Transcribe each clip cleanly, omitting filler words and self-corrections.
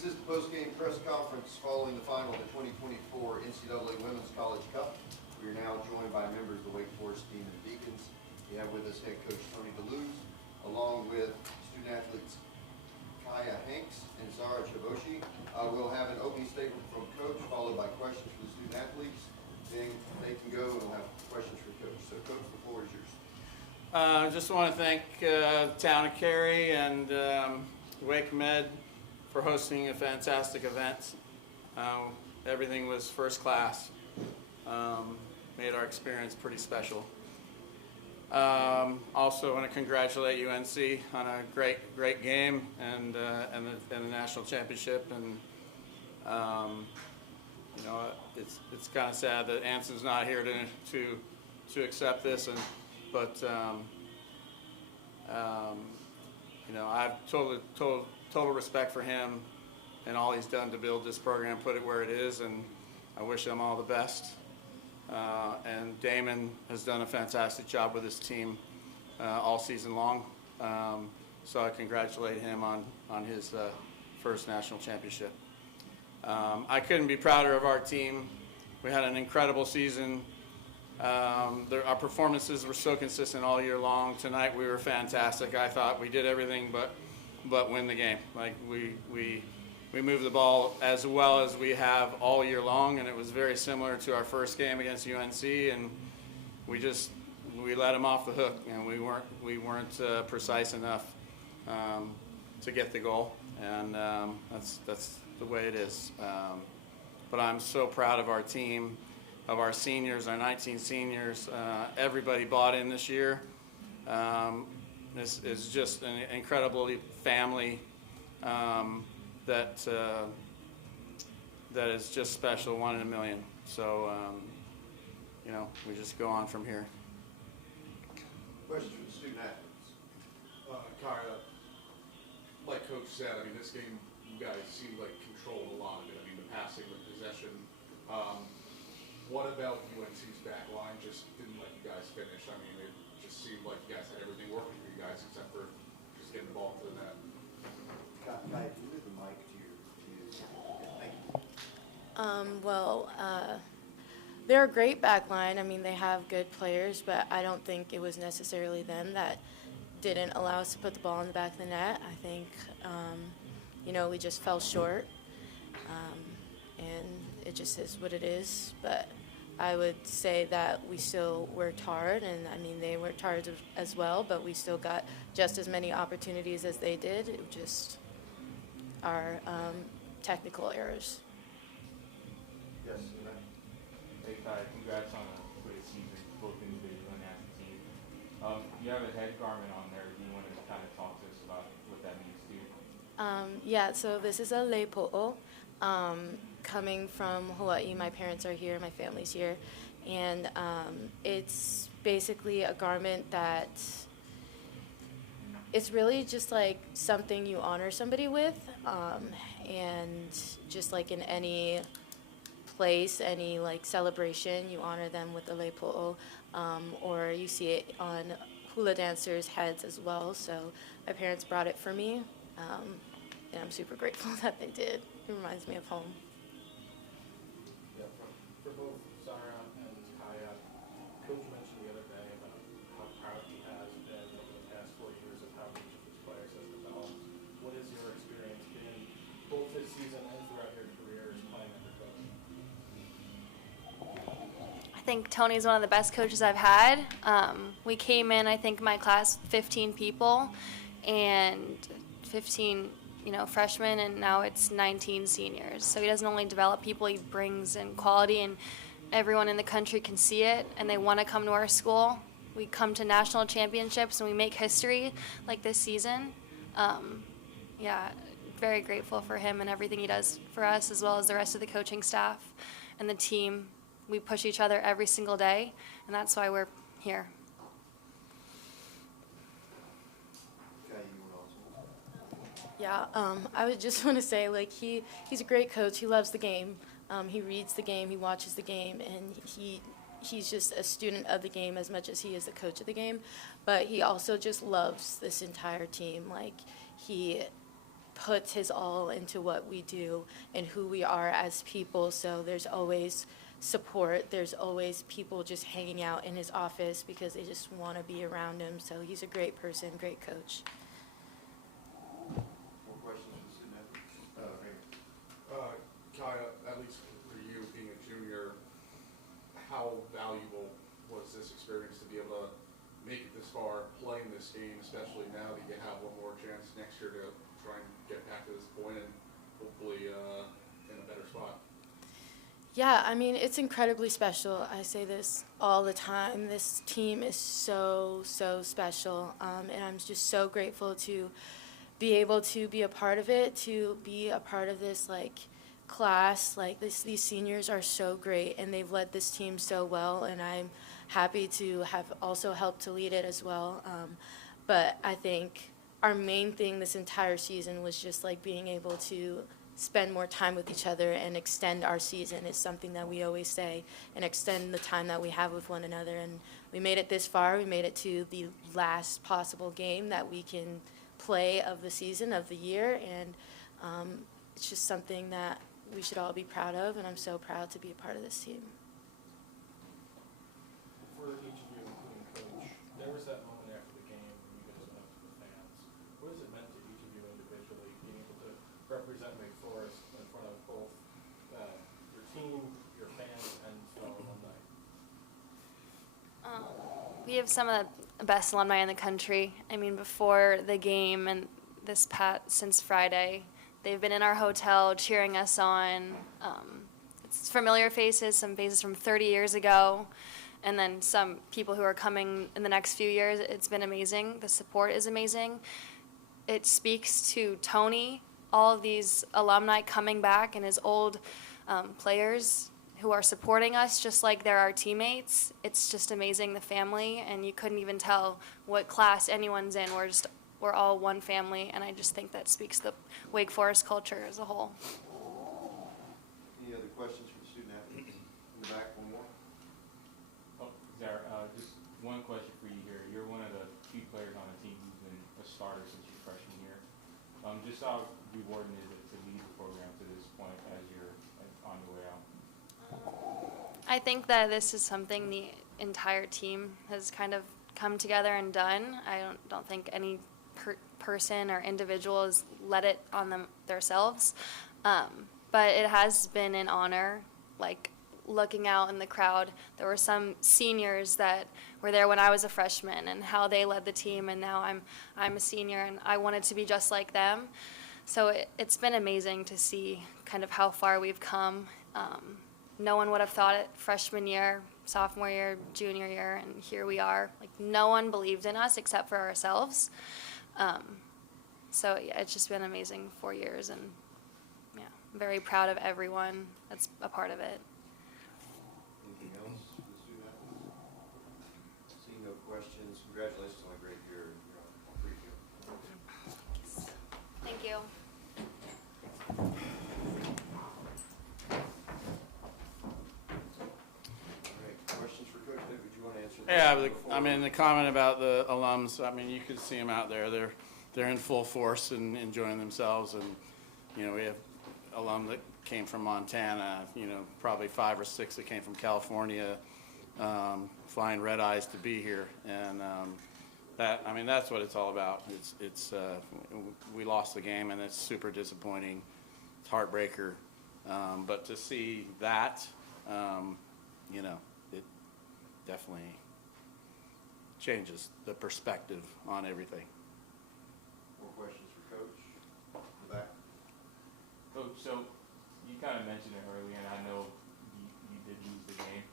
This is the post-game press conference following the final of the 2024 NCAA Women's College Cup. We are now joined by members of the Wake Forest team and Deacons. We have with us head coach Tony DeLuz, along with student athletes Caiya and Zara Chavoshi. We'll have an opening statement from coach, followed by questions for the student athletes. Then they can go and we'll have questions for coach. So coach, the floor is yours. I just want to thank the town of Cary and Wake Med for hosting a fantastic event. Everything was first class. Made our experience pretty special. Also want to congratulate UNC on a great game and the national championship. And you know, it's kind of sad that Anson's not here to accept this. But you know, I have total respect for him and all he's done to build this program, put it where it is, and I wish him all the best. And Damon has done a fantastic job with his team all season long. So I congratulate him on his first national championship. I couldn't be prouder of our team. We had an incredible season. Our performances were so consistent all year long. Tonight we were fantastic. I thought we did everything but win the game. Like we moved the ball as well as we have all year long, and it was very similar to our first game against UNC. And we let them off the hook, and we weren't precise enough to get the goal. And that's the way it is. But I'm so proud of our team, of our seniors, our 19 seniors. Everybody bought in this year. This is just an incredible family that is just special, one in a million. So, you know, we just go on from here. Questions for the student athletes? Caiya, like Coach said, I mean, this game, you guys seemed like controlled a lot of it. I mean, the passing, the possession. What about UNC's back line? Just didn't let you guys finish. I mean, it just seemed like you guys had everything working for you guys except for just getting the ball to the net. Caiya, can you move the mic to you? Thank you. They're a great back line. I mean, they have good players, but I don't think it was necessarily them that didn't allow us to put the ball in the back of the net. I think, you know, we just fell short, and it just is what it is. But I would say that we still worked hard, and I mean, they worked hard as well, but we still got just as many opportunities as they did. It was just our technical errors. Yes. Hey, Caiya, congrats on a great season, both individual and as a team. You have a head garment on there. Do you want to kind of talk to us about what that means to you? Yeah, so this is a lepo'o. Coming from Hawaii, my parents are here, my family's here, and it's basically a garment that it's really just like something you honor somebody with, and just like in any place, any like celebration, you honor them with the lepo'o, or you see it on hula dancers' heads as well. So my parents brought it for me, and I'm super grateful that they did. It reminds me of home. Yeah, for both Zara and Caiya, Coach mentioned the other day about how proud he has been over the past 4 years of how each of his players has developed. What has your experience been both this season and throughout your careers playing under coach? I think Tony's one of the best coaches I've had. We came in, I think my class, 15 people, and 15 freshmen, and now it's 19 seniors. So he doesn't only develop people, he brings in quality, and everyone in the country can see it, and they want to come to our school. We come to national championships, and we make history like this season. Yeah, very grateful for him and everything he does for us, as well as the rest of the coaching staff and the team. We push each other every single day, and that's why we're here. Yeah, I would just want to say, like, he's a great coach. He loves the game. He reads the game. He watches the game, and he's just a student of the game as much as he is the coach of the game. But he also just loves this entire team. Like, he puts his all into what we do and who we are as people. So there's always support. There's always people just hanging out in his office because they just want to be around him. So he's a great person, great coach. More questions for the student athletes? Caiya, at least for you being a junior, how valuable was this experience to be able to make it this far, playing this game, especially now that you have one more chance next year to try and get back to this point and hopefully in a better spot? Yeah, I mean, it's incredibly special. I say this all the time. This team is so, so special. And I'm just so grateful to be able to be a part of it, to be a part of this, class. These seniors are so great, and they've led this team so well, and I'm happy to have also helped to lead it as well. But I think our main thing this entire season was just, being able to spend more time with each other and extend our season is something that we always say, and extend the time that we have with one another. And we made it this far. We made it to the last possible game that we can play of the season, of the year, and it's just something that we should all be proud of, and I'm so proud to be a part of this team. For each of you, including Coach, there was that moment after the game when you guys went up to the fans. What has it meant to each of you individually, being able to represent Wake Forest in front of both your team, your fans, and fellow alumni? We have some of the best alumni in the country. I mean, before the game and since Friday, they've been in our hotel cheering us on. It's familiar faces, some faces from 30 years ago, and then some people who are coming in the next few years. It's been amazing. The support is amazing. It speaks to Tony, all of these alumni coming back, and his old players who are supporting us just like they're our teammates. It's just amazing, the family, and you couldn't even tell what class anyone's in. We're all one family, and I just think that speaks to the Wake Forest culture as a whole. Any other questions for the student athletes? In the back, one more. Oh, Zara, just one question for you here. You're one of the few players on the team who's been a starter since your freshman year. Just how rewarding is it to lead the program to this point as you're on your way out? I think that this is something the entire team has kind of come together and done. I don't think any person or individual has let it on themselves. But it has been an honor, looking out in the crowd. There were some seniors that were there when I was a freshman and how they led the team, and now I'm a senior and I wanted to be just like them. So it's been amazing to see kind of how far we've come. No one would have thought it freshman year, sophomore year, junior year, and here we are. No one believed in us except for ourselves. So yeah, it's just been amazing 4 years, and yeah, I'm very proud of everyone that's a part of it. Anything else for the student athletes? Seeing no questions, congratulations on a great year. I'll preview. Thank you. All right, questions for Coach David? Would you want to answer? Yeah, the comment about the alums, you could see them out there. They're in full force and enjoying themselves. And, we have alum that came from Montana, probably 5 or 6 that came from California, flying red eyes to be here. And that's what it's all about. We lost the game, and it's super disappointing. It's heartbreaker. But to see that, it definitely changes the perspective on everything. More questions for Coach? In the back? Coach, so you kind of mentioned it earlier, and I know you did lose the game,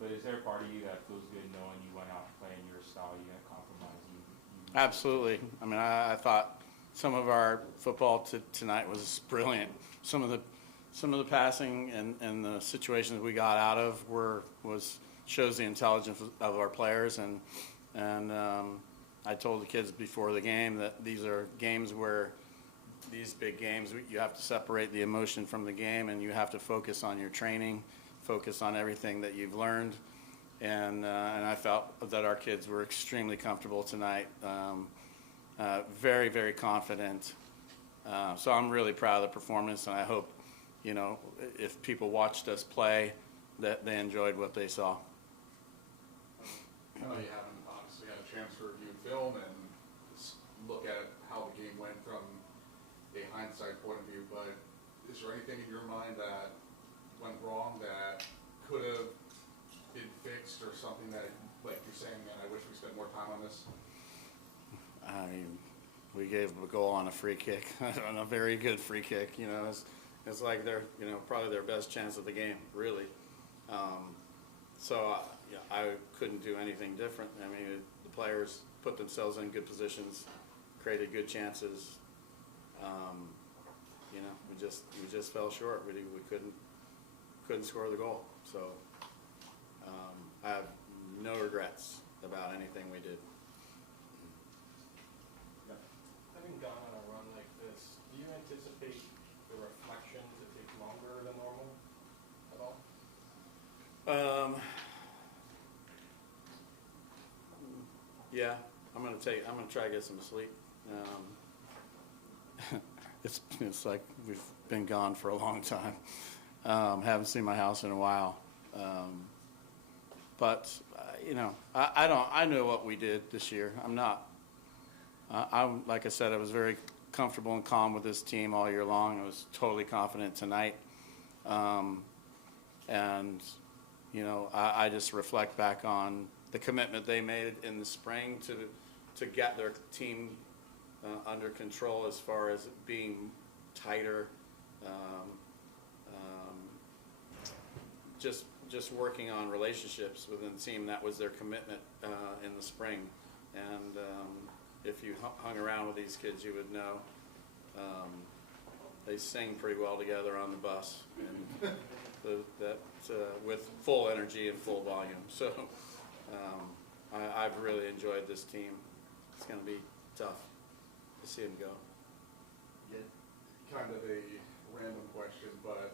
but is there a part of you that feels good knowing you went out playing your style, you didn't compromise? Absolutely. I thought some of our football tonight was brilliant. Some of the passing and the situations we got out of shows the intelligence of our players, and I told the kids before the game that these are games where these big games, you have to separate the emotion from the game, and you have to focus on your training, focus on everything that you've learned. And I felt that our kids were extremely comfortable tonight, very, very confident, So I'm really proud of the performance, and I hope, you know, if people watched us play, that they enjoyed what they saw. I know you haven't obviously had a chance to review film and just look at how the game went from a hindsight point of view, but is there anything in your mind that went wrong that could have been fixed, or something that, like you're saying, man, I wish we spent more time on this? I mean, we gave a goal on a free kick, on a very good free kick. You know, it's like they're, you know, probably their best chance of the game, really. So yeah, I couldn't do anything different. I mean, the players put themselves in good positions, created good chances. You know, we just fell short. We couldn't score the goal. So I have no regrets about anything we did. Having gone on a run like this, do you anticipate the reflection to take longer than normal at all? Yeah, I'm gonna try to get some sleep. It's like we've been gone for a long time. Haven't seen my house in a while. But you know, I know what we did this year. I'm like I said, I was very comfortable and calm with this team all year long. I was totally confident tonight. And you know, I just reflect back on the commitment they made in the spring to get their team under control as far as being tighter, just working on relationships within the team. That was their commitment in the spring. And if you hung around with these kids, you would know they sing pretty well together on the bus, and with full energy and full volume. So I've really enjoyed this team. It's going to be tough to see them go. Yeah. Kind of a random question, but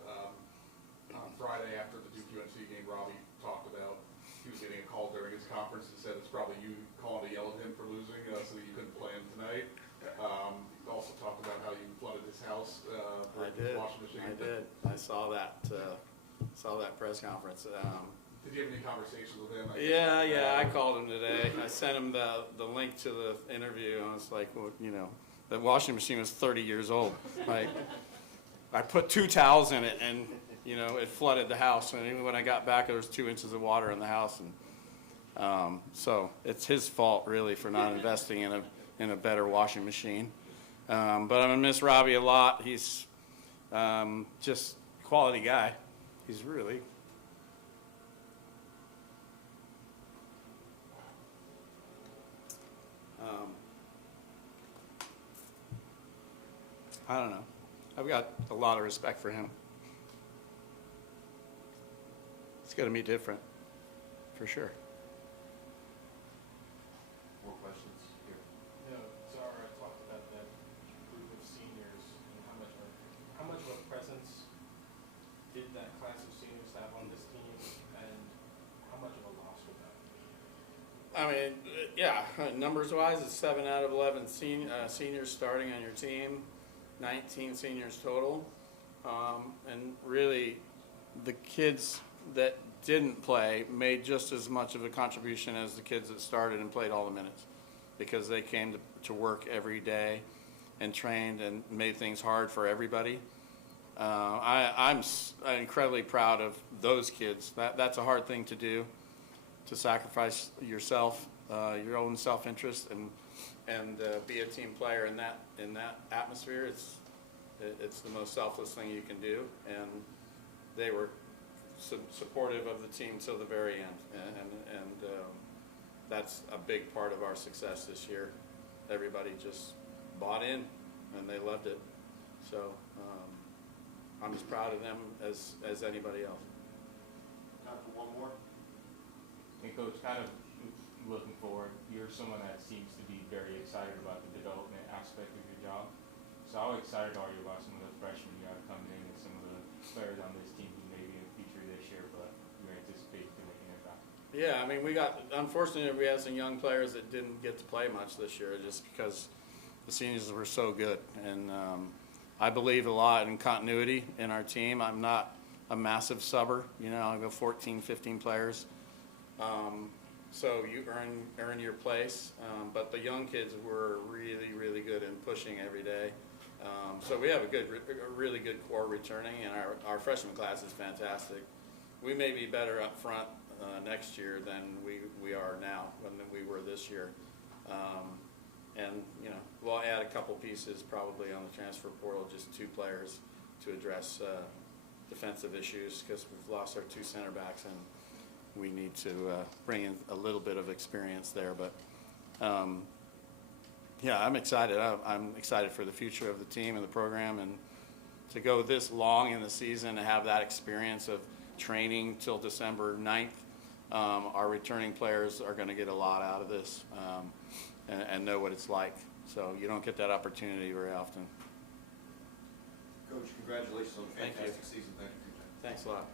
on Friday after the Duke UNC game, Robbie talked about he was getting a call during his conference and said it's probably you calling to yell at him for losing so that you couldn't play him tonight. He also talked about how you flooded his house for the washing machine. I did. I saw that press conference. Did you have any conversations with him? Yeah, I called him today. I sent him the link to the interview, and I was like, well, you know, the washing machine was 30 years old. Like, I put 2 towels in it, and you know, it flooded the house. And even when I got back, there was 2 inches of water in the house, and so it's his fault really for not investing in a better washing machine. But I'm gonna miss Robbie a lot. He's just a quality guy. He's really. I don't know. I've got a lot of respect for him. It's going to be different, for sure. More questions here? You know, Zara talked about that group of seniors and how much of a presence did that class of seniors have on this team, and how much of a loss was that? I mean, yeah, numbers-wise, it's 7 out of 11 seniors starting on your team, 19 seniors total. And really, the kids that didn't play made just as much of a contribution as the kids that started and played all the minutes, because they came to work every day and trained and made things hard for everybody. I'm incredibly proud of those kids. That's a hard thing to do, to sacrifice yourself, your own self-interest, and be a team player in that atmosphere. It's the most selfless thing you can do, and they were supportive of the team till the very end, and that's a big part of our success this year. Everybody just bought in, and they loved it. So I'm as proud of them as anybody else. Time for one more? And Coach, kind of looking forward, you're someone that seems to be very excited about the development aspect of your job. So how excited are you about some of the freshmen you have coming in and some of the players on this team who may be in the future this year, but you anticipate to make an impact? Yeah, I mean, unfortunately, we had some young players that didn't get to play much this year just because the seniors were so good. And I believe a lot in continuity in our team. I'm not a massive subber. You know, I go 14, 15 players. So you earn your place. But the young kids were really, really good in pushing every day. So we have a really good core returning, and our freshman class is fantastic. We may be better up front next year than we are now, than we were this year. And, you know, we'll add a couple pieces probably on the transfer portal, just 2 players to address defensive issues, because we've lost our 2 center backs, and we need to bring in a little bit of experience there. But, yeah, I'm excited. I'm excited for the future of the team and the program, and to go this long in the season and have that experience of training till December 9th. Our returning players are going to get a lot out of this and know what it's like. So you don't get that opportunity very often. Coach, congratulations on a Thank you. fantastic season. Thank you for your time. Thanks a lot.